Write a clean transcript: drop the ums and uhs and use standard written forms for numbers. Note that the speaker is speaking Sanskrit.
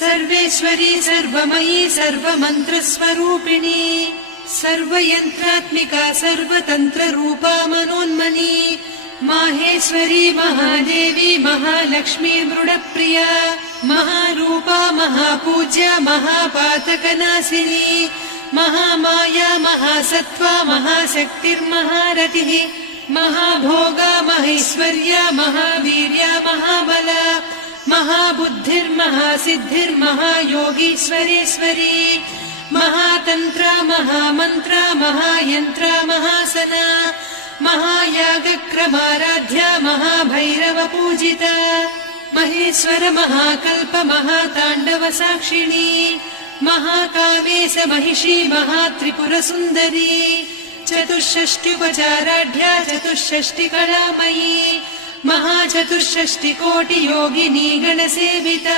सर्वेश्वरी सर्वमयी सर्वमन्त्रस्वरूपिणी सर्वयन्त्रात्मिका सर्वतन्त्ररूपा मनोन्मनी माहेश्वरी महादेवी महालक्ष्मी मृडप्रिया महारूपा महापूज्या महापातकनाशिनी महामाया महासत्त्वा महाशक्तिर्महारतिः महाभोगा महेश्वर्या महावीर्या महाबला महाबुद्धिर्महासिद्धिर्महायोगीश्वरेश्वरी महातन्त्रा महामन्त्रा महायन्त्रा महासना महायागक्रमाराध्या महाभैरवपूजिता महेश्वर महाकल्प महाताण्डव साक्षिणी महाकामेश महिषी महात्रिपुरसुन्दरी चतुष्षष्ट्युपचाराढ्या चतुष्षष्टिकलामयी महाचतुष्षष्टिकोटियोगिनी गणसेविता